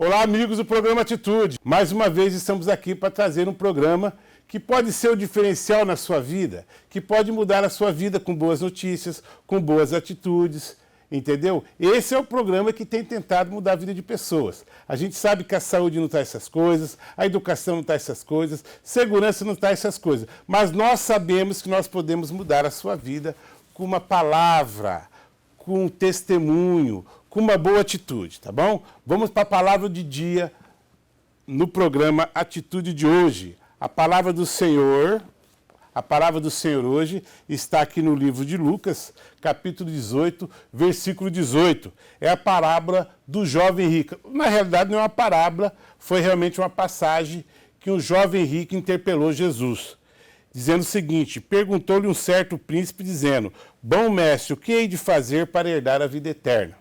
Olá, amigos do programa Atitude. Mais uma vez estamos aqui para trazer um programa que pode ser o diferencial na sua vida, que pode mudar a sua vida com boas notícias, com boas atitudes, entendeu? Esse é o programa que tem tentado mudar a vida de pessoas. A gente sabe que a saúde não está essas coisas, a educação não está essas coisas, segurança não está essas coisas, mas nós sabemos que nós podemos mudar a sua vida com uma palavra, com um testemunho, com uma boa atitude, tá bom? Vamos para a palavra de dia no programa Atitude de hoje. A palavra do Senhor hoje está aqui no livro de Lucas, capítulo 18, versículo 18. É a parábola do jovem rico. Na realidade não é uma parábola, foi realmente uma passagem que um jovem rico interpelou Jesus, dizendo o seguinte: perguntou-lhe um certo príncipe, dizendo: bom mestre, o que hei de fazer para herdar a vida eterna?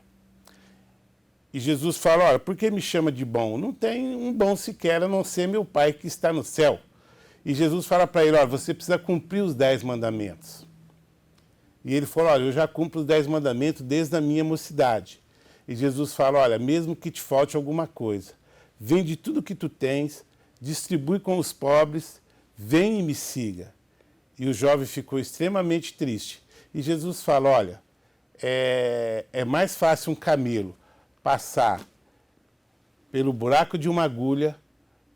E Jesus fala: olha, por que me chama de bom? Não tem um bom sequer, a não ser meu Pai que está no céu. E Jesus fala para ele: olha, você precisa cumprir os 10 mandamentos. E ele falou: olha, eu já cumpro os 10 mandamentos desde a minha mocidade. E Jesus fala: olha, mesmo que te falte alguma coisa, vende tudo que tu tens, distribui com os pobres, vem e me siga. E o jovem ficou extremamente triste. E Jesus fala: olha, é mais fácil um camelo passar pelo buraco de uma agulha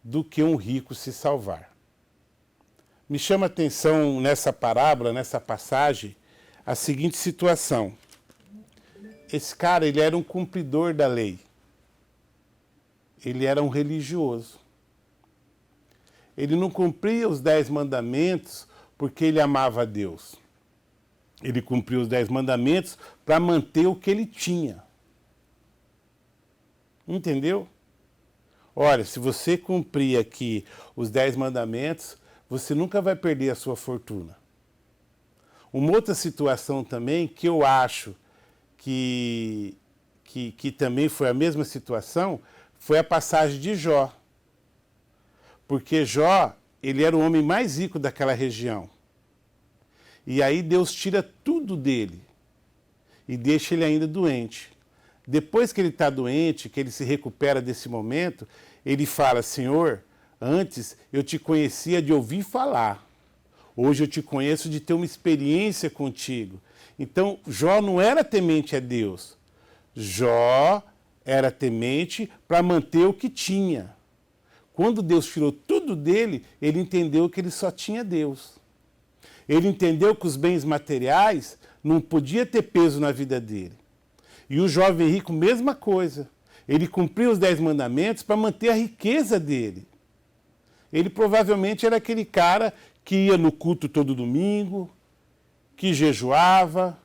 do que um rico se salvar. Me chama a atenção nessa parábola, nessa passagem, a seguinte situação. Esse cara, ele era um cumpridor da lei. Ele era um religioso. Ele não cumpria os 10 mandamentos porque ele amava a Deus. Ele cumpriu os 10 mandamentos para manter o que ele tinha. Entendeu? Olha, se você cumprir aqui os 10 mandamentos, você nunca vai perder a sua fortuna. Uma outra situação também que eu acho que também foi a mesma situação, foi a passagem de Jó. Porque Jó, ele era o homem mais rico daquela região. E aí Deus tira tudo dele e deixa ele ainda doente. Depois que ele está doente, que ele se recupera desse momento, ele fala: Senhor, antes eu te conhecia de ouvir falar. Hoje eu te conheço de ter uma experiência contigo. Então, Jó não era temente a Deus. Jó era temente para manter o que tinha. Quando Deus tirou tudo dele, ele entendeu que ele só tinha Deus. Ele entendeu que os bens materiais não podiam ter peso na vida dele. E o jovem rico, mesma coisa. Ele cumpriu os 10 mandamentos para manter a riqueza dele. Ele provavelmente era aquele cara que ia no culto todo domingo, que jejuava,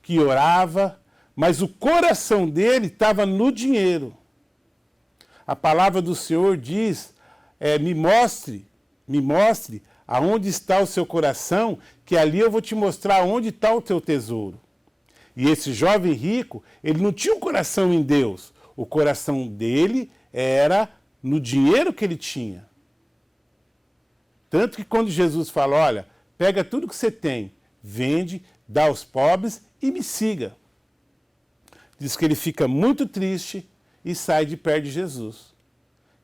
que orava, mas o coração dele estava no dinheiro. A palavra do Senhor diz: me mostre aonde está o seu coração, que ali eu vou te mostrar onde está o teu tesouro. E esse jovem rico, ele não tinha um coração em Deus. O coração dele era no dinheiro que ele tinha. Tanto que quando Jesus fala: olha, pega tudo que você tem, vende, dá aos pobres e me siga. Diz que ele fica muito triste e sai de perto de Jesus.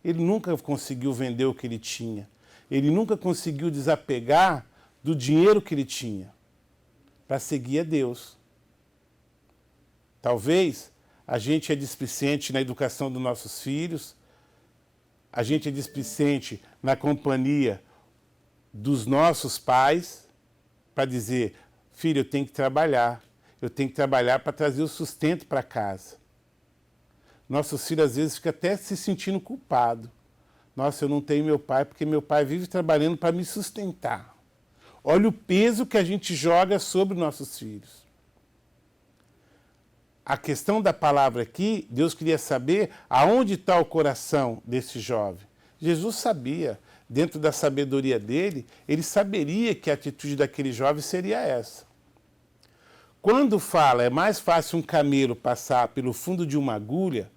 Ele nunca conseguiu vender o que ele tinha. Ele nunca conseguiu desapegar do dinheiro que ele tinha para seguir a Deus. Talvez a gente é displicente na educação dos nossos filhos, a gente é displicente na companhia dos nossos pais, para dizer: filho, eu tenho que trabalhar para trazer o sustento para casa. Nossos filhos às vezes ficam até se sentindo culpados. Nossa, eu não tenho meu pai porque meu pai vive trabalhando para me sustentar. Olha o peso que a gente joga sobre nossos filhos. A questão da palavra aqui, Deus queria saber aonde está o coração desse jovem. Jesus sabia, dentro da sabedoria dele, ele saberia que a atitude daquele jovem seria essa. Quando fala, é mais fácil um camelo passar pelo fundo de uma agulha,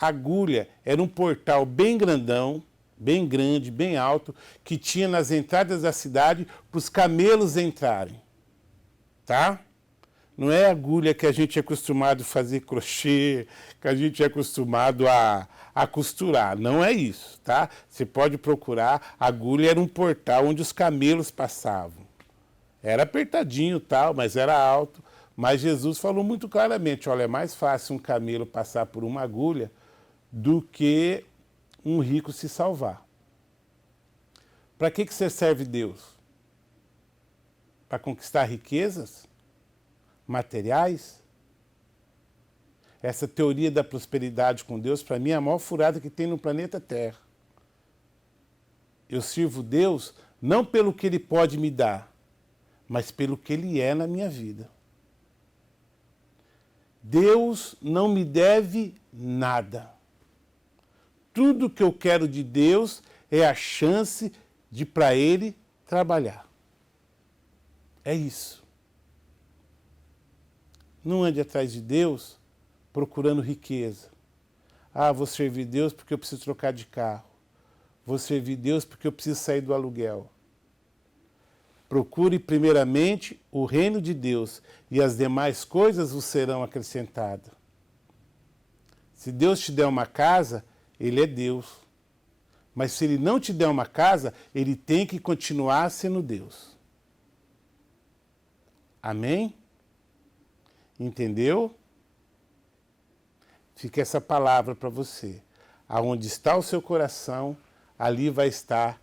a agulha era um portal bem grandão, bem grande, bem alto, que tinha nas entradas da cidade para os camelos entrarem. Tá? Não é agulha que a gente é acostumado a fazer crochê, que a gente é acostumado a costurar. Não é isso, tá? Você pode procurar. A agulha era um portal onde os camelos passavam. Era apertadinho tal, mas era alto. Mas Jesus falou muito claramente, olha, é mais fácil um camelo passar por uma agulha do que um rico se salvar. Para que você serve Deus? Para conquistar riquezas? Materiais? Essa teoria da prosperidade com Deus, para mim, é a maior furada que tem no planeta Terra. Eu sirvo Deus não pelo que Ele pode me dar, mas pelo que Ele é na minha vida. Deus não me deve nada. Tudo que eu quero de Deus é a chance de para Ele trabalhar. É isso. Não ande atrás de Deus procurando riqueza. Ah, vou servir Deus porque eu preciso trocar de carro. Vou servir Deus porque eu preciso sair do aluguel. Procure primeiramente o reino de Deus e as demais coisas vos serão acrescentadas. Se Deus te der uma casa, Ele é Deus. Mas se Ele não te der uma casa, Ele tem que continuar sendo Deus. Amém? Entendeu? Fica essa palavra para você. Aonde está o seu coração, ali vai estar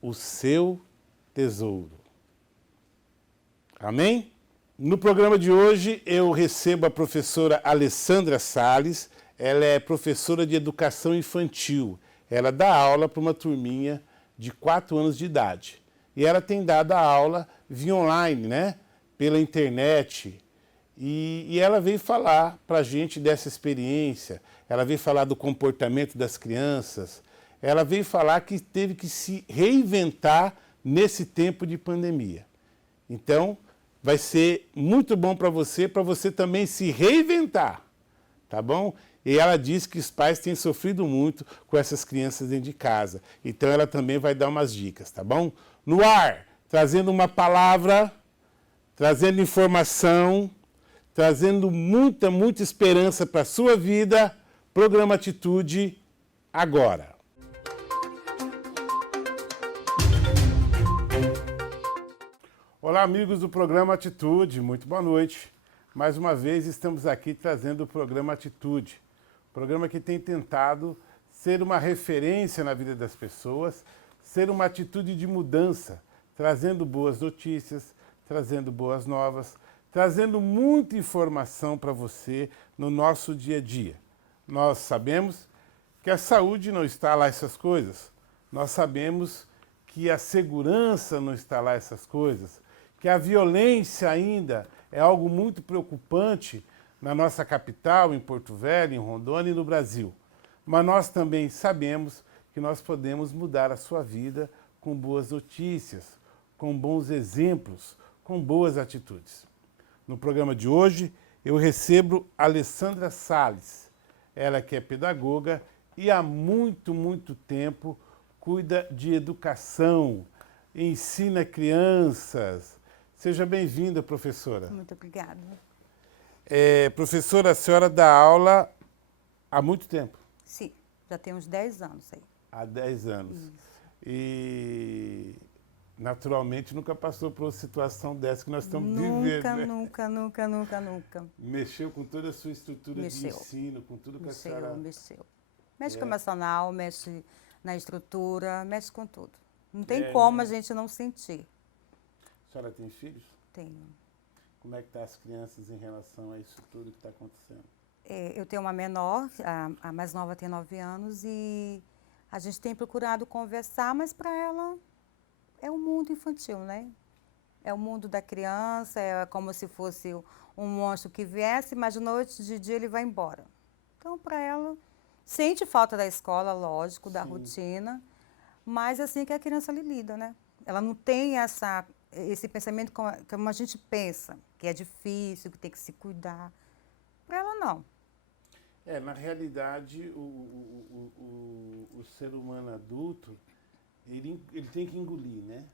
o seu tesouro. Amém? No programa de hoje eu recebo a professora Alessandra Salles. Ela é professora de educação infantil. Ela dá aula para uma turminha de 4 anos de idade. E ela tem dado a aula via online, né? Pela internet. E ela veio falar para a gente dessa experiência, ela veio falar do comportamento das crianças, ela veio falar que teve que se reinventar nesse tempo de pandemia. Então, vai ser muito bom para você também se reinventar, tá bom? E ela diz que os pais têm sofrido muito com essas crianças dentro de casa. Então, ela também vai dar umas dicas, tá bom? No ar, trazendo uma palavra, trazendo informação, trazendo muita, muita esperança para a sua vida. Programa Atitude, agora. Olá, amigos do programa Atitude, muito boa noite. Mais uma vez estamos aqui trazendo o programa Atitude. Programa que tem tentado ser uma referência na vida das pessoas, ser uma atitude de mudança, trazendo boas notícias, trazendo boas novas, trazendo muita informação para você no nosso dia a dia. Nós sabemos que a saúde não está lá essas coisas. Nós sabemos que a segurança não está lá essas coisas. Que a violência ainda é algo muito preocupante na nossa capital, em Porto Velho, em Rondônia e no Brasil. Mas nós também sabemos que nós podemos mudar a sua vida com boas notícias, com bons exemplos, com boas atitudes. No programa de hoje, eu recebo a Alessandra Salles. Ela que é pedagoga e há muito, muito tempo cuida de educação, ensina crianças. Seja bem-vinda, professora. Muito obrigada. Professora, a senhora dá aula há muito tempo? Sim, já tem uns 10 anos aí. Há 10 anos. Isso. E naturalmente nunca passou por uma situação dessa que nós estamos vivendo, né? Nunca. Mexeu com toda a sua estrutura de ensino, com tudo que a senhora... Mexeu. Mexe com o emocional, mexe na estrutura, mexe com tudo. Não tem como a gente não sentir. A senhora tem filhos? Tenho. Como é que estão as crianças em relação a isso tudo que está acontecendo? Eu tenho uma menor, a mais nova tem 9 anos, e a gente tem procurado conversar, mas para ela é o mundo infantil, né? É o mundo da criança, é como se fosse um monstro que viesse, mas de noite, de dia ele vai embora. Então, para ela, sente falta da escola, lógico, da rotina, mas é assim que a criança lida, né? Ela não tem esse pensamento como a gente pensa, que é difícil, que tem que se cuidar. Para ela, não. Na realidade, o ser humano adulto, ele tem que engolir, né?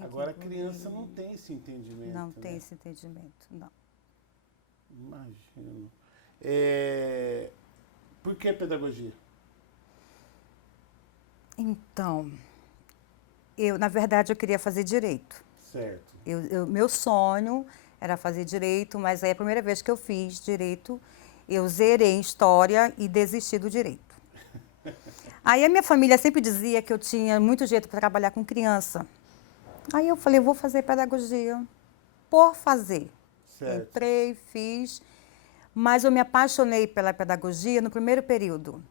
Agora, a criança não tem esse entendimento. Não tem né? esse entendimento, não. Imagino. Por que pedagogia? Então, na verdade, eu queria fazer direito. Certo. Meu sonho era fazer direito, mas aí a primeira vez que eu fiz direito, eu zerei em história e desisti do direito. Aí a minha família sempre dizia que eu tinha muito jeito para trabalhar com criança. Aí eu falei, eu vou fazer pedagogia por fazer. Certo. Entrei, fiz, mas eu me apaixonei pela pedagogia no primeiro período.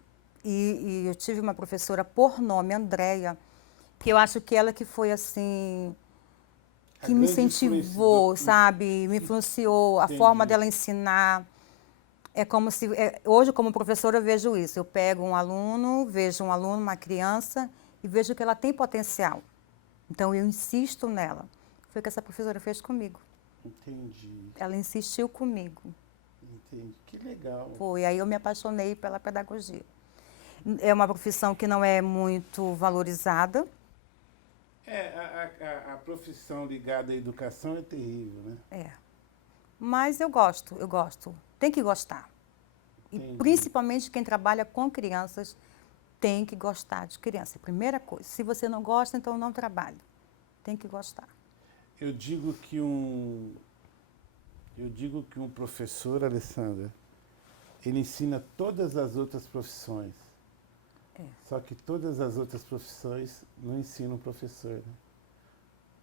E eu tive uma professora por nome, Andréia, que eu acho que ela que foi assim, que me incentivou, sabe? Me influenciou, a forma dela ensinar. É como se, hoje como professora eu vejo isso, eu pego um aluno, vejo um aluno, uma criança, e vejo que ela tem potencial. Então eu insisto nela. Foi o que essa professora fez comigo. Entendi. Ela insistiu comigo. Entendi. Que legal. Foi, aí eu me apaixonei pela pedagogia. É uma profissão que não é muito valorizada. A profissão ligada à educação é terrível, né? É. Mas eu gosto. Tem que gostar. Entendi. E principalmente quem trabalha com crianças tem que gostar de criança. Primeira coisa. Se você não gosta, então não trabalhe. Tem que gostar. Eu digo que um professor, Alessandra, ele ensina todas as outras profissões. Só que todas as outras profissões não ensinam o professor, né?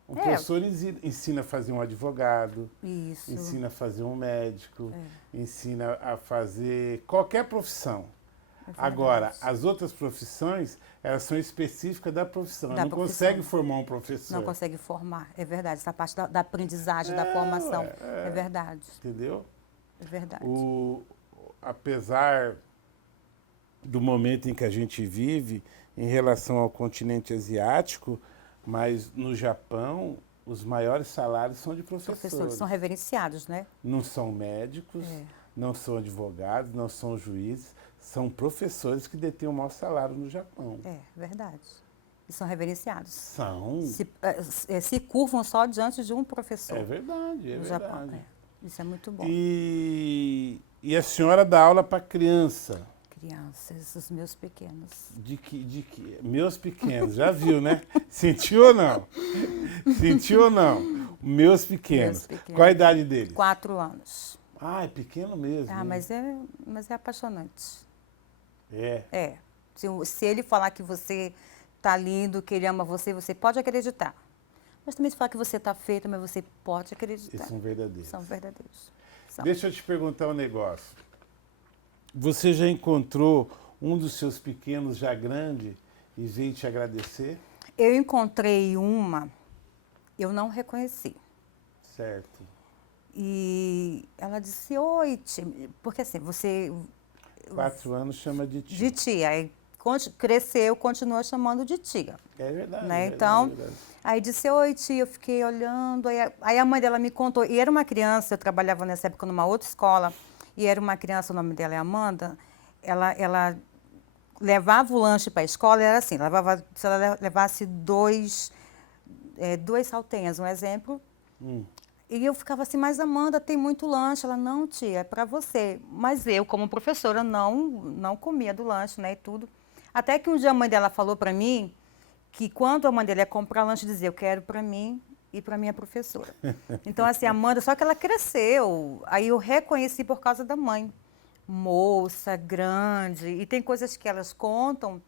O professor ensina a fazer um advogado, Isso. ensina a fazer um médico, ensina a fazer qualquer profissão. Agora, as outras profissões, elas são específicas da profissão. Não consegue formar um professor. Não consegue formar, é verdade. Essa parte da aprendizagem, da formação, é verdade. Entendeu? É verdade. Apesar do momento em que a gente vive em relação ao continente asiático, mas no Japão, os maiores salários são de professores. Professores são reverenciados, né? Não são médicos, não são advogados, não são juízes, são professores que detêm o maior salário no Japão. É, verdade. E são reverenciados. São. Se curvam só diante de um professor. É verdade, no Japão. Isso é muito bom. E a senhora dá aula para criança? Crianças, os meus pequenos. De que? Meus pequenos, já viu, né? Sentiu ou não? Sentiu ou não? Meus pequenos. Qual a idade deles? 4 anos. Ah, é pequeno mesmo. Ah, mas é apaixonante. É? Se ele falar que você tá lindo, que ele ama você, você pode acreditar. Mas também se falar que você tá feio, mas você pode acreditar. Eles são verdadeiros. São verdadeiros. Deixa eu te perguntar um negócio. Você já encontrou um dos seus pequenos já grande e veio te agradecer? Eu encontrei uma, eu não reconheci. Certo. E ela disse, oi, tia. Porque assim, você... 4 anos chama de tia. De tia. Aí cresceu, continua chamando de tia. É verdade. Né? Então, aí disse, oi, tia, eu fiquei olhando. Aí a mãe dela me contou, e era uma criança, eu trabalhava nessa época numa outra escola, e era uma criança, o nome dela é Amanda, ela levava o lanche para a escola, era assim, se ela levasse 2 saltenhas, um exemplo, e eu ficava assim, mas Amanda, tem muito lanche. Ela, não, tia, é para você. Mas eu, como professora, não comia do lanche, né, e tudo. Até que um dia a mãe dela falou para mim que quando a mãe dela ia comprar lanche, dizia, eu quero para mim e para minha professora. Então, assim, a Amanda, só que ela cresceu. Aí eu reconheci por causa da mãe. Moça, grande. E tem coisas que elas contam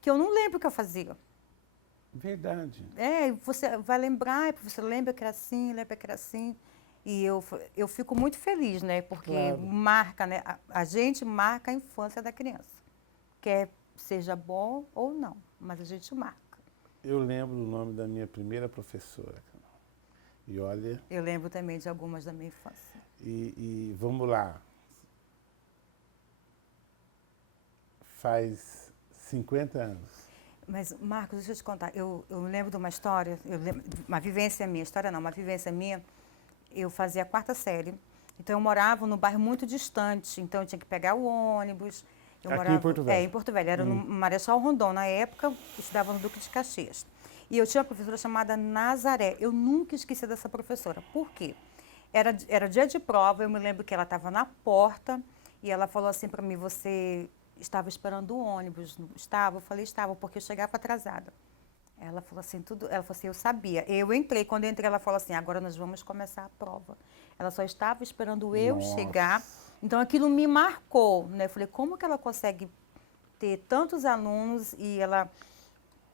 que eu não lembro que eu fazia. Verdade. Você vai lembrar, você lembra que era assim, lembra que era assim. E eu fico muito feliz, né? Porque marca, né? A gente marca a infância da criança. Quer seja bom ou não, mas a gente marca. Eu lembro o nome da minha primeira professora. E olha... Eu lembro também de algumas da minha infância. E vamos lá. Faz 50 anos. Mas, Marcos, deixa eu te contar. Eu lembro de uma história, uma vivência minha, história não, uma vivência minha. Eu fazia a 4ª série, então eu morava num bairro muito distante, então eu tinha que pegar o ônibus. Aqui em Porto Velho? Em Porto Velho. Era no Marechal Rondon, na época, eu estudava no Duque de Caxias. E eu tinha uma professora chamada Nazaré. Eu nunca esqueci dessa professora. Por quê? Era dia de prova, eu me lembro que ela estava na porta e ela falou assim para mim, você estava esperando o ônibus? Estava? Eu falei, estava, porque eu chegava atrasada. Ela falou assim, eu sabia. Eu entrei, quando eu entrei, ela falou assim, agora nós vamos começar a prova. Ela só estava esperando eu chegar. Então, aquilo me marcou, né? Eu falei, como que ela consegue ter tantos alunos e ela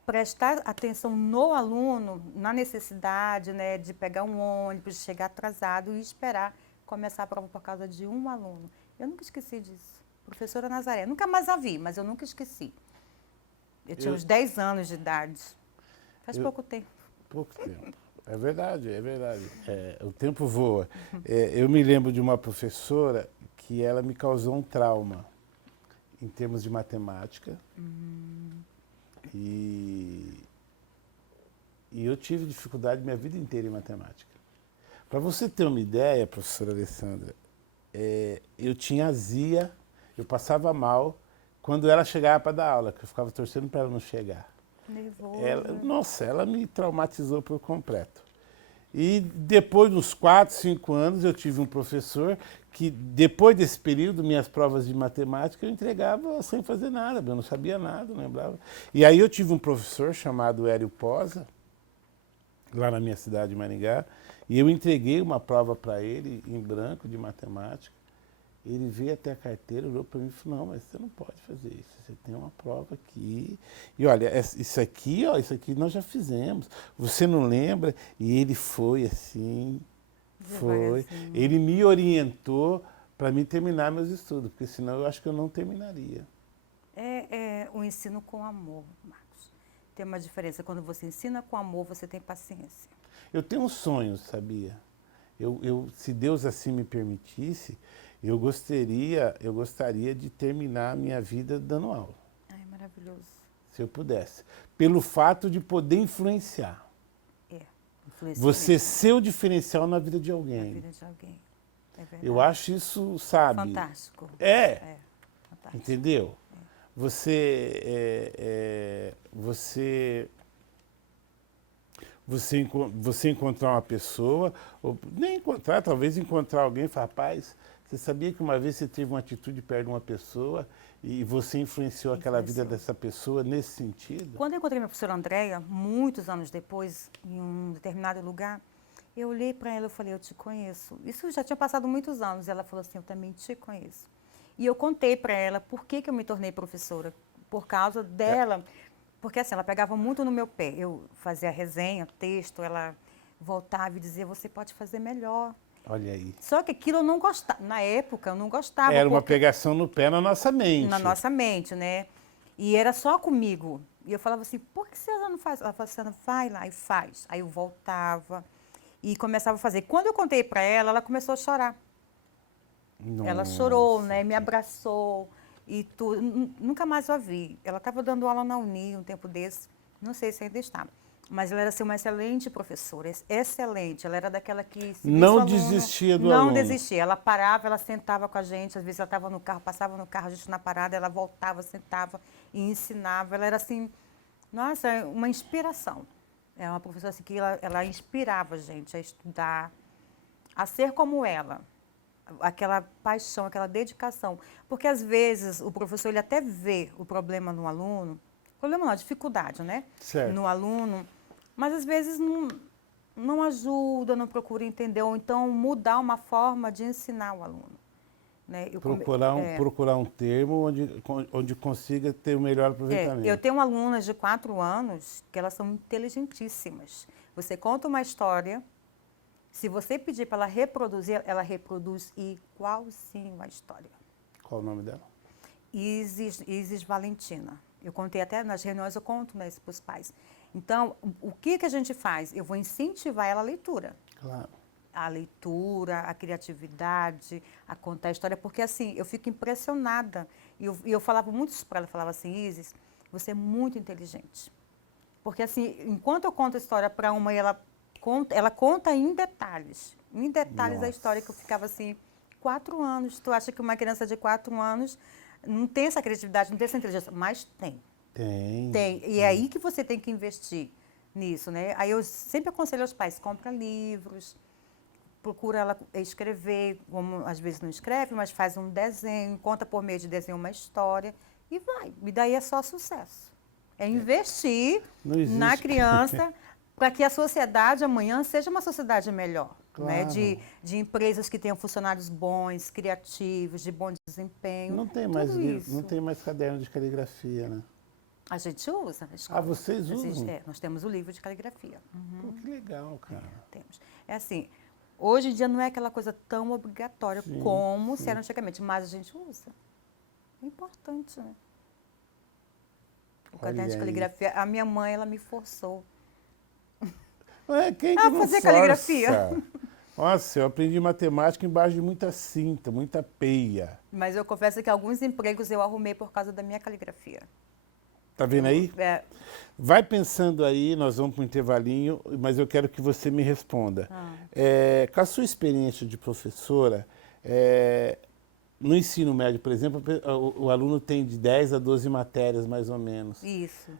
prestar atenção no aluno, na necessidade, né, de pegar um ônibus, de chegar atrasado e esperar começar a prova por causa de um aluno. Eu nunca esqueci disso. Professora Nazaré, nunca mais a vi, mas eu nunca esqueci. Eu tinha uns 10 anos de idade. Faz pouco tempo. Pouco tempo. É verdade, é verdade. O tempo voa. Eu me lembro de uma professora que ela me causou um trauma em termos de matemática. E eu tive dificuldade minha vida inteira em matemática. Para você ter uma ideia, professora Alessandra, eu tinha azia, eu passava mal quando ela chegava para dar aula, que eu ficava torcendo para ela não chegar. Nervoso. Ela me traumatizou por completo. E depois dos 4, 5 anos, eu tive um professor que, depois desse período, minhas provas de matemática, eu entregava sem fazer nada, eu não sabia nada, não lembrava. E aí eu tive um professor chamado Hélio Posa, lá na minha cidade de Maringá, e eu entreguei uma prova para ele, em branco, de matemática. Ele veio até a carteira, olhou para mim e falou, não, mas você não pode fazer isso, você tem uma prova aqui. E olha, isso aqui nós já fizemos, você não lembra? E ele foi assim, ele me orientou para mim terminar meus estudos, porque senão eu acho que eu não terminaria. É o ensino com amor, Marcos. Tem uma diferença, quando você ensina com amor, você tem paciência. Eu tenho um sonho, sabia? Se Deus assim me permitisse, eu gostaria de terminar a minha vida dando aula. Ai, maravilhoso. Se eu pudesse. Pelo fato de poder influenciar. Influenciar Você mesmo. ser o diferencial na vida de alguém. Na vida de alguém. É verdade. Eu acho isso, sabe? Fantástico. Fantástico. Entendeu? Você encontrar uma pessoa, ou nem encontrar, talvez encontrar alguém e falar, rapaz, você sabia que uma vez você teve uma atitude perto de uma pessoa e você influenciou aquela vida dessa pessoa nesse sentido? Quando eu encontrei minha professora Andréia, muitos anos depois, em um determinado lugar, eu olhei para ela e falei, eu te conheço. Isso já tinha passado muitos anos. Ela falou assim, eu também te conheço. E eu contei para ela por que eu me tornei professora. Por causa dela. Porque assim, ela pegava muito no meu pé. Eu fazia resenha, texto, ela voltava e dizia, você pode fazer melhor. Olha aí. Só que aquilo eu não gostava. Na época, eu não gostava. Era uma pegação no pé na nossa mente. Na nossa mente, né? E era só comigo. E eu falava assim, por que você não faz? Ela falava assim, vai lá e faz. Aí eu voltava e começava a fazer. Quando eu contei para ela, ela começou a chorar. Nossa. Ela chorou, né? Me abraçou e tudo. Nunca mais eu a vi. Ela estava dando aula na Uni um tempo desse. Não sei se ainda está. Mas ela era assim, uma excelente professora, excelente. Ela era daquela que... Não desistia do aluno. Não desistia. Ela parava, ela sentava com a gente. Às vezes ela estava no carro, passava no carro, a gente na parada, ela voltava, sentava e ensinava. Ela era assim, nossa, uma inspiração. É uma professora assim, que ela inspirava a gente a estudar, a ser como ela. Aquela paixão, aquela dedicação. Porque às vezes o professor ele até vê o problema no aluno, problema não, a dificuldade, né? Certo. No aluno, mas às vezes não ajuda, não procura entender, ou então mudar uma forma de ensinar o aluno. Né? Procurar um termo onde consiga ter o melhor aproveitamento. Eu tenho alunas de 4 anos que elas são inteligentíssimas. Você conta uma história, se você pedir para ela reproduzir, ela reproduz igualzinho a história. Qual o nome dela? Isis Valentina. Eu contei até nas reuniões, eu conto, né, para os pais. Então, o que a gente faz? Eu vou incentivar ela a leitura. Claro. A leitura, a criatividade, a contar a história, porque assim, eu fico impressionada. E eu falava muito isso para ela, falava assim, Isis, você é muito inteligente. Porque assim, enquanto eu conto a história para uma, ela conta em detalhes Nossa. a história, que eu ficava assim, 4 anos. Tu acha que uma criança de 4 anos não tem essa criatividade, não tem essa inteligência? Mas tem. Tem. E é aí que você tem que investir nisso, né? Aí eu sempre aconselho aos pais, compra livros, procura ela escrever, como às vezes não escreve, mas faz um desenho, conta por meio de desenho uma história e vai. E daí é só sucesso. É investir na criança para que a sociedade amanhã seja uma sociedade melhor. Claro. Né? De empresas que tenham funcionários bons, criativos, de bom desempenho. Não tem mais livro, não tem mais caderno de caligrafia, né? A gente usa na escola. Ah, vocês usam? Nós temos o livro de caligrafia. Pô, que legal, cara. Temos. É assim, hoje em dia não é aquela coisa tão obrigatória como se era antigamente, mas a gente usa. É importante, né? O caderno de caligrafia. A minha mãe, ela me forçou Quem que não fazer força? caligrafia. Nossa, eu aprendi matemática embaixo de muita cinta, muita peia. Mas eu confesso que alguns empregos eu arrumei por causa da minha caligrafia. Tá vendo aí? É. Vai pensando aí, nós vamos para um intervalinho, mas eu quero que você me responda. Com a sua experiência de professora, no ensino médio, por exemplo, o aluno tem de 10 a 12 matérias, mais ou menos. Isso.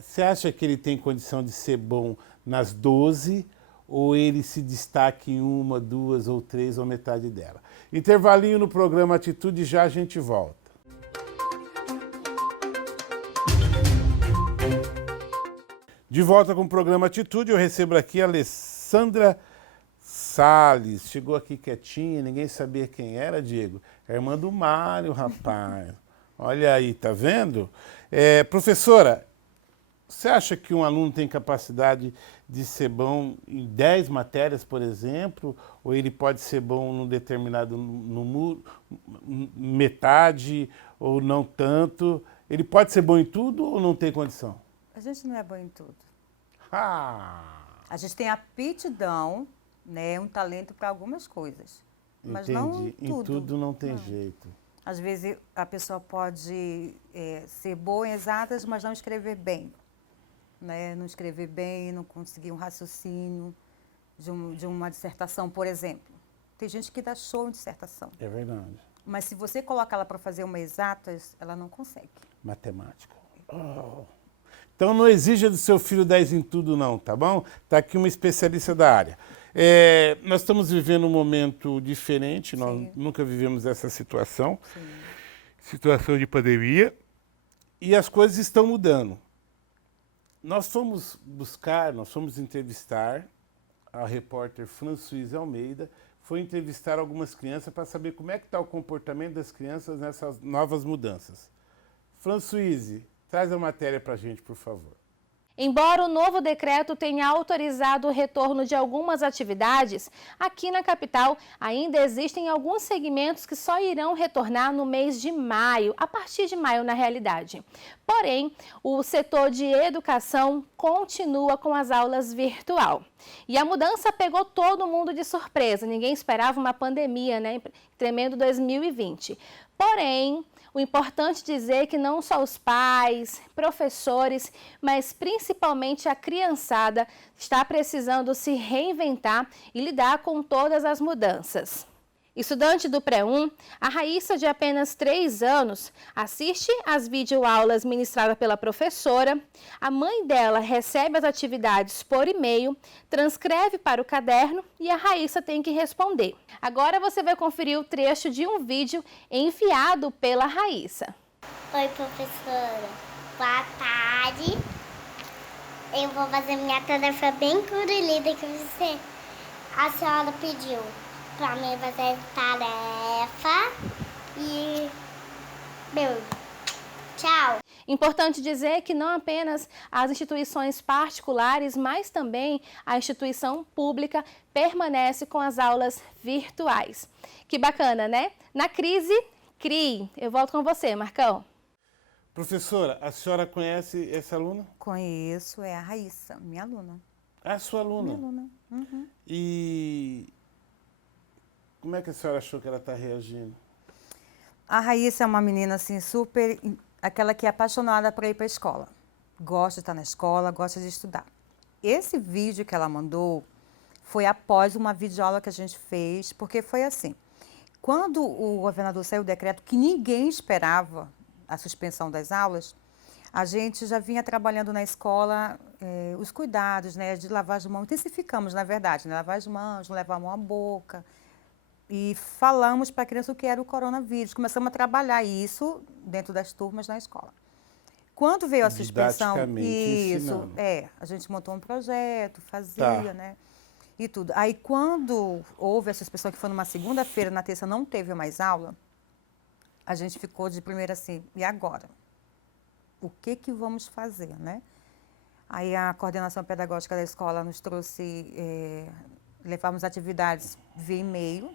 Você acha que ele tem condição de ser bom nas 12 ou ele se destaca em uma, duas ou três ou metade dela? Intervalinho no programa Atitude, já a gente volta. De volta com o programa Atitude, eu recebo aqui a Alessandra Salles. Chegou aqui quietinha, ninguém sabia quem era, Diego. É a irmã do Mário, rapaz. Olha aí, tá vendo? Professora, você acha que um aluno tem capacidade de ser bom em 10 matérias, por exemplo? Ou ele pode ser bom num determinado metade ou não tanto? Ele pode ser bom em tudo ou não tem condição? A gente não é bom em tudo. A gente tem aptidão, né, um talento para algumas coisas. Mas não tudo. Em tudo não tem jeito. Às vezes a pessoa pode ser boa em exatas, mas não escrever bem. Né? Não escrever bem, não conseguir um raciocínio de uma dissertação, por exemplo. Tem gente que dá show em dissertação. É verdade. Mas se você coloca ela para fazer uma exatas, ela não consegue. Matemática. Então não exija do seu filho 10 em tudo não, tá bom? Tá aqui uma especialista da área. Nós estamos vivendo um momento diferente, nós nunca vivemos essa situação. Situação de pandemia. E as coisas estão mudando. Nós fomos entrevistar a repórter Fransuíse Almeida, foi entrevistar algumas crianças para saber como é que está o comportamento das crianças nessas novas mudanças. Fransuíse, traz a matéria para a gente, por favor. Embora o novo decreto tenha autorizado o retorno de algumas atividades, aqui na capital ainda existem alguns segmentos que só irão retornar no mês de maio, a partir de maio na realidade. Porém, o setor de educação continua com as aulas virtual. E a mudança pegou todo mundo de surpresa, ninguém esperava uma pandemia, né? Tremendo 2020. Porém, o importante dizer que não só os pais, professores, mas principalmente a criançada está precisando se reinventar e lidar com todas as mudanças. Estudante do Pré-1, a Raíssa, de apenas 3 anos, assiste às videoaulas ministradas pela professora, a mãe dela recebe as atividades por e-mail, transcreve para o caderno e a Raíssa tem que responder. Agora você vai conferir o trecho de um vídeo enviado pela Raíssa. Oi, professora. Boa tarde. Eu vou fazer minha tarefa bem colorida que a senhora pediu. Para mim fazer tarefa e beijo. Tchau. Importante dizer que não apenas as instituições particulares, mas também a instituição pública permanece com as aulas virtuais. Que bacana, né? Na crise, crie. Eu volto com você, Marcão. Professora, a senhora conhece essa aluna? Conheço, é a Raíssa, minha aluna. É a sua aluna? Minha aluna. Uhum. E como é que a senhora achou que ela está reagindo? A Raíssa é uma menina assim super, aquela que é apaixonada por ir para a escola. Gosta de estar na escola, gosta de estudar. Esse vídeo que ela mandou foi após uma videoaula que a gente fez, porque foi assim. Quando o governador saiu o decreto que ninguém esperava a suspensão das aulas, a gente já vinha trabalhando na escola os cuidados, né, de lavar as mãos, intensificamos, na verdade, né, lavar as mãos, levar a mão à boca. E falamos para a criança o que era o coronavírus. Começamos a trabalhar isso dentro das turmas na escola. Quando veio a suspensão, Didaticamente isso, ensinando. a gente montou um projeto, fazia, né? E tudo. Aí quando houve a suspensão, que foi numa segunda-feira, na terça não teve mais aula, a gente ficou de primeira assim, e agora? O que vamos fazer, né? Aí a coordenação pedagógica da escola nos trouxe, levamos atividades via e-mail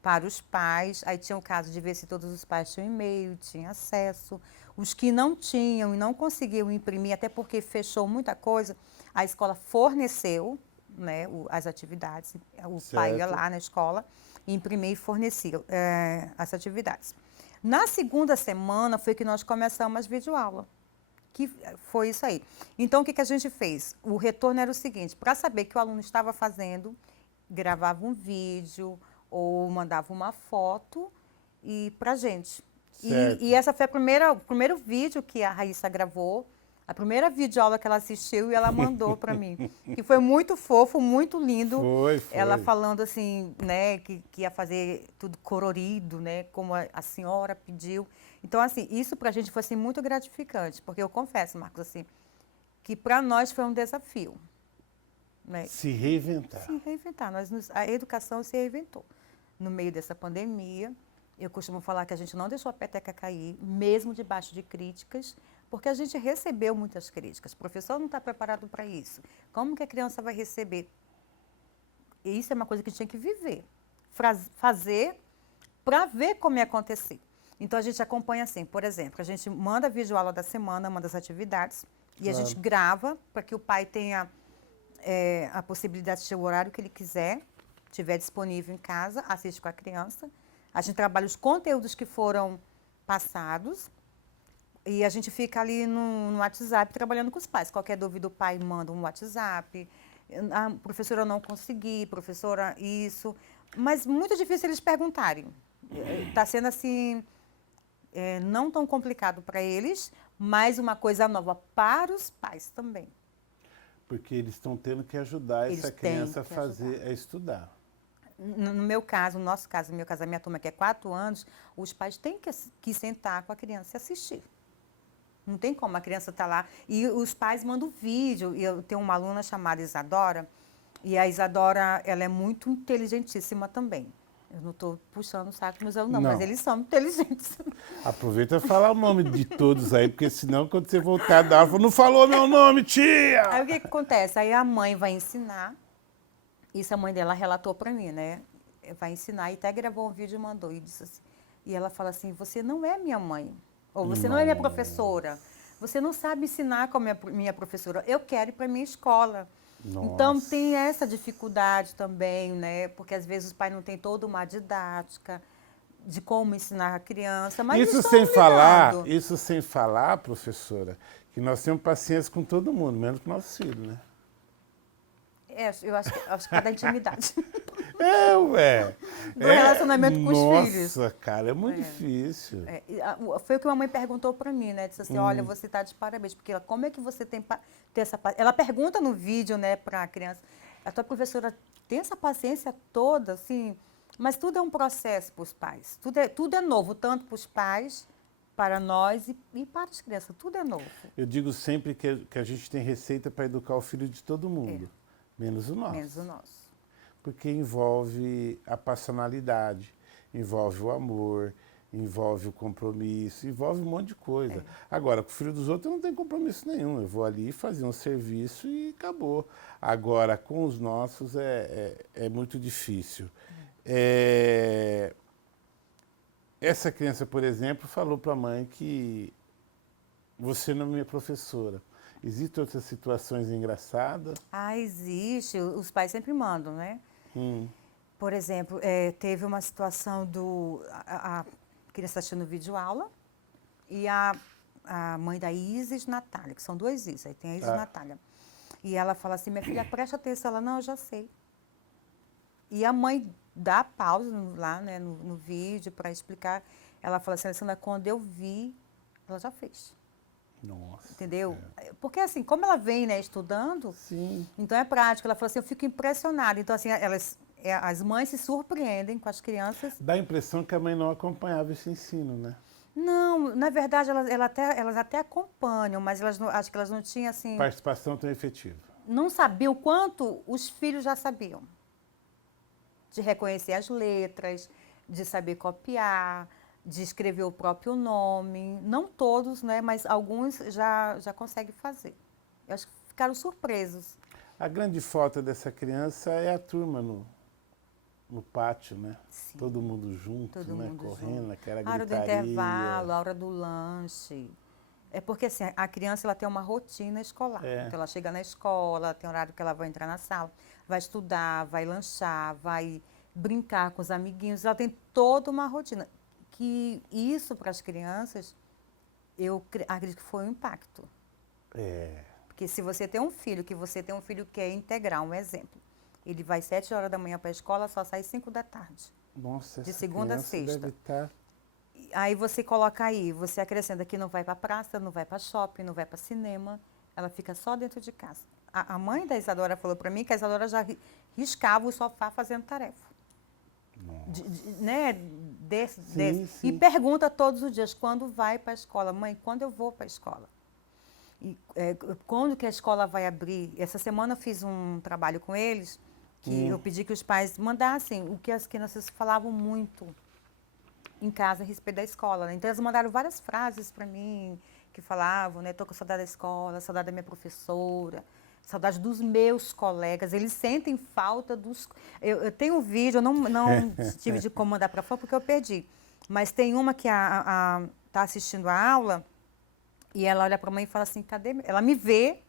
para os pais. Aí tinha o caso de ver se todos os pais tinham e-mail, tinham acesso. Os que não tinham e não conseguiam imprimir, até porque fechou muita coisa, a escola forneceu, né, as atividades. O pai ia lá na escola, imprimia e fornecia as atividades. Na segunda semana foi que nós começamos as videoaulas, que foi isso aí. Então, o que a gente fez? O retorno era o seguinte, para saber que o aluno estava fazendo, gravava um vídeo ou mandava uma foto para a gente. E essa foi o primeiro vídeo que a Raíssa gravou, a primeira videoaula que ela assistiu e ela mandou para mim. Que foi muito fofo, muito lindo. Foi. Ela falando assim, né, que ia fazer tudo colorido, né, como a senhora pediu. Então, assim, isso para a gente foi assim, muito gratificante, porque eu confesso, Marcos, assim, que para nós foi um desafio. Né? Se reinventar. Se reinventar. A educação se reinventou. No meio dessa pandemia, eu costumo falar que a gente não deixou a peteca cair, mesmo debaixo de críticas, porque a gente recebeu muitas críticas. O professor não está preparado para isso. Como que a criança vai receber? E isso é uma coisa que a gente tinha que viver. Fazer para ver como ia acontecer. Então, a gente acompanha assim, por exemplo, a gente manda a videoaula da semana, manda as atividades, e a gente grava para que o pai tenha a possibilidade de assistir o horário que ele quiser, estiver disponível em casa, assiste com a criança. A gente trabalha os conteúdos que foram passados e a gente fica ali no WhatsApp trabalhando com os pais. Qualquer dúvida, o pai manda um WhatsApp. A professora não consegui, professora isso. Mas muito difícil eles perguntarem. Está sendo assim, não tão complicado para eles, mas uma coisa nova para os pais também. Porque eles estão tendo que ajudar essa criança a estudar. No meu caso, no nosso caso, no meu caso, a minha turma que é 4 anos, os pais têm que sentar com a criança e assistir. Não tem como, a criança está lá. E os pais mandam vídeo. E eu tenho uma aluna chamada Isadora, e a Isadora, ela é muito inteligentíssima também. Eu não estou puxando o saco dos alunos, não, mas eles são inteligentes. Aproveita e fala o nome de todos aí, porque senão quando você voltar da aula, não falou meu nome, tia! Aí o que acontece? Aí a mãe vai ensinar. Isso a mãe dela relatou para mim, né? Vai ensinar e até gravou um vídeo e mandou. E disse assim, e ela fala assim, você não é minha mãe. Ou você não é minha professora. Você não sabe ensinar como é minha professora. Eu quero ir para a minha escola. Nossa. Então, tem essa dificuldade também, né? Porque às vezes os pais não têm toda uma didática de como ensinar a criança. Mas isso sem falar, professora, que nós temos paciência com todo mundo, menos com nossos filhos, né? Eu acho que é da intimidade. Do relacionamento com os filhos. Nossa, cara, é muito difícil. Foi o que a mamãe perguntou para mim, né? Disse assim, olha, você está de parabéns, porque como é que você tem essa paciência? Ela pergunta no vídeo, né, para a criança, a tua professora tem essa paciência toda, assim, mas tudo é um processo para os pais. Tudo é novo, tanto para os pais, para nós e para as crianças, tudo é novo. Eu digo sempre que a gente tem receita para educar o filho de todo mundo. Menos o nosso. Menos o nosso. Porque envolve a passionalidade, envolve o amor, envolve o compromisso, envolve um monte de coisa. Agora, com o filho dos outros eu não tenho compromisso nenhum. Eu vou ali fazer um serviço e acabou. Agora, com os nossos é muito difícil. Essa criança, por exemplo, falou para a mãe que você não é minha professora. Existem outras situações engraçadas? Existe. Os pais sempre mandam, né? Por exemplo, teve uma situação a criança assistindo videoaula e a mãe da Isis Natália, que são 2 Isis, aí tem a Isis Natália. E ela fala assim, minha filha, presta atenção. Ela, não, eu já sei. E a mãe dá pausa lá, né, no vídeo para explicar. Ela fala assim, Alessandra, quando eu vi, ela já fez. Nossa. Entendeu? Porque assim, como ela vem, né, estudando, Sim. então é prático. Ela falou assim, eu fico impressionada. Então, assim, as mães se surpreendem com as crianças. Dá a impressão que a mãe não acompanhava esse ensino, né? Não, na verdade, elas até acompanham, mas acho que elas não tinham, assim, Participação tão efetiva. não sabiam o quanto os filhos já sabiam. De reconhecer as letras, de saber copiar, de escrever o próprio nome. Não todos, né, mas alguns já conseguem fazer. Eu acho que ficaram surpresos. A grande falta dessa criança é a turma no pátio, né? Sim. Todo mundo junto, Todo né? mundo Correndo, junto. aquela A hora do gritaria. intervalo, a hora do lanche. É porque assim, a criança ela tem uma rotina escolar. É. Então ela chega na escola, tem horário que ela vai entrar na sala, vai estudar, vai lanchar, vai brincar com os amiguinhos. Ela tem toda uma rotina. Que isso para as crianças, eu acredito que foi um impacto. É. Porque se você tem um filho, que é integral, um exemplo. Ele vai 7 horas da manhã para a escola, só sai 5 da tarde. Nossa, De essa segunda a criança sexta. deve estar... Aí você coloca aí, você acrescenta que não vai para praça, não vai para shopping, não vai para cinema, ela fica só dentro de casa. A mãe da Isadora falou para mim que a Isadora já riscava o sofá fazendo tarefa. Né? Sim. E pergunta todos os dias, quando vai para a escola? Mãe, quando eu vou para a escola? E, quando que a escola vai abrir? Essa semana eu fiz um trabalho com eles, que eu pedi que os pais mandassem o que as crianças falavam muito em casa a respeito da escola, né? Então, eles mandaram várias frases para mim, que falavam, né? Estou com saudade da escola, saudade da minha professora, saudade dos meus colegas. Eles sentem falta dos... Eu tenho um vídeo, eu não tive de como mandar para fora, porque eu perdi. Mas tem uma que está assistindo a aula, e ela olha para a mãe e fala assim, cadê? Ela me vê,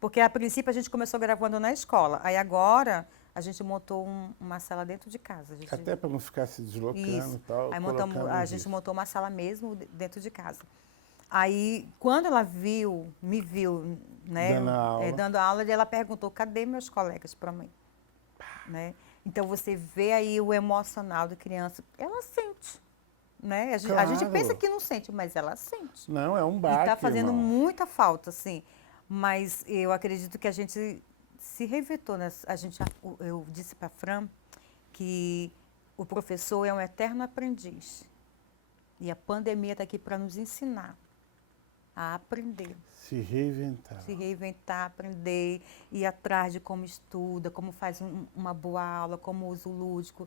porque a princípio a gente começou gravando na escola. Aí agora a gente montou uma sala dentro de casa. Até para não ficar se deslocando Isso. e tal. Aí a gente montou uma sala mesmo dentro de casa. Aí, quando ela me viu, né, dando aula, ela perguntou, cadê meus colegas para mim? Né? Então, você vê aí o emocional da criança. Ela sente. Né? A gente pensa que não sente, mas ela sente. Não, é um baque, e está fazendo irmão. muita falta, assim. Mas eu acredito que a gente se reinventou. Né? Eu disse para a Fran que o professor é um eterno aprendiz. E a pandemia está aqui para nos ensinar a aprender. Se reinventar. Se reinventar, aprender, ir atrás de como estuda, como faz uma boa aula, como usa o lúdico.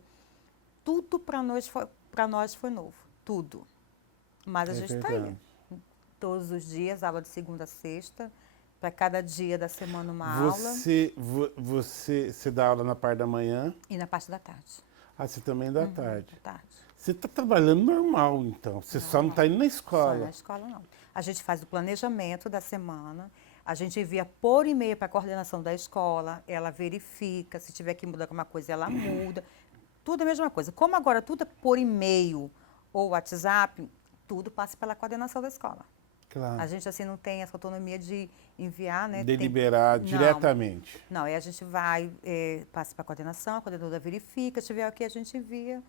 Tudo para nós foi novo, tudo. Mas a gente está aí. Todos os dias, aula de segunda a sexta, para cada dia da semana uma aula. Você dá aula na parte da manhã? E na parte da tarde. Ah, você também dá tarde. Da tarde. Você está trabalhando normal, então. Você só não está indo na escola. Só na escola, não. A gente faz o planejamento da semana, a gente envia por e-mail para a coordenação da escola, ela verifica, se tiver que mudar alguma coisa, ela muda. Tudo é a mesma coisa. Como agora tudo é por e-mail ou WhatsApp, tudo passa pela coordenação da escola. Claro. A gente, assim, não tem essa autonomia de enviar, né? Deliberar diretamente. Não, aí a gente vai, passa para a coordenadora verifica, se tiver aqui, a gente envia.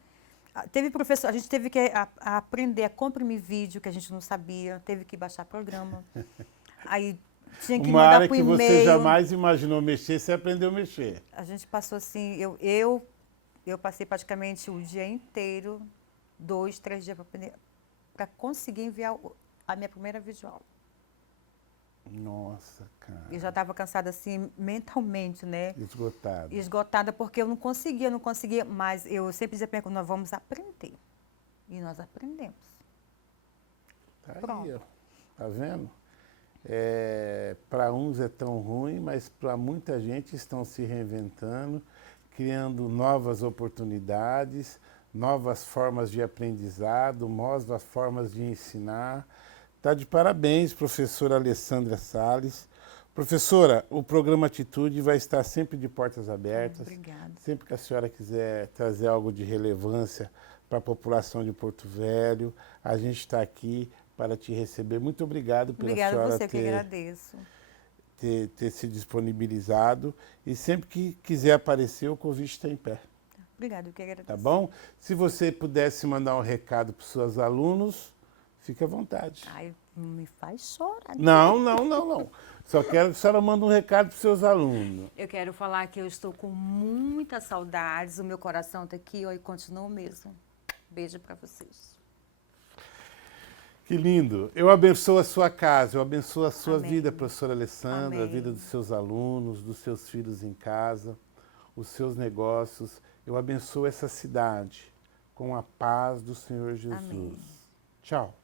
Teve professor, a gente teve que aprender a comprimir vídeo, que a gente não sabia, teve que baixar programa. Aí tinha que mandar por e-mail. Uma área que você jamais imaginou mexer, você aprendeu a mexer. A gente passou assim, eu passei praticamente o dia inteiro, 2, 3 dias para conseguir enviar a minha primeira videoaula. Nossa, cara. Eu já estava cansada assim, mentalmente, né? Esgotada. Esgotada, porque eu não conseguia, mas eu sempre dizia para mim, nós vamos aprender. E nós aprendemos. Tá aí, ó. Tá vendo? Para uns é tão ruim, mas para muita gente estão se reinventando, criando novas oportunidades, novas formas de aprendizado, novas formas de ensinar. Está de parabéns, professora Alessandra Salles. Professora, o programa Atitude vai estar sempre de portas abertas. Obrigada. Sempre que a senhora quiser trazer algo de relevância para a população de Porto Velho, a gente está aqui para te receber. Muito obrigado pela senhora você, que agradeço. Ter se disponibilizado. E sempre que quiser aparecer, o convite está em pé. Obrigada, eu que agradeço. Tá bom? Se você pudesse mandar um recado para os seus alunos, fique à vontade. Não me faz chorar. Não, não, não, não. Só quero que a senhora mande um recado para os seus alunos. Eu quero falar que eu estou com muitas saudades, o meu coração está aqui, ó, e continua mesmo. Beijo para vocês. Que lindo. Eu abençoo a sua casa, eu abençoo a sua Amém. vida, professora Alessandra, a Amém. vida dos seus alunos, dos seus filhos em casa, os seus negócios. Eu abençoo essa cidade com a paz do Senhor Jesus. Amém. Tchau.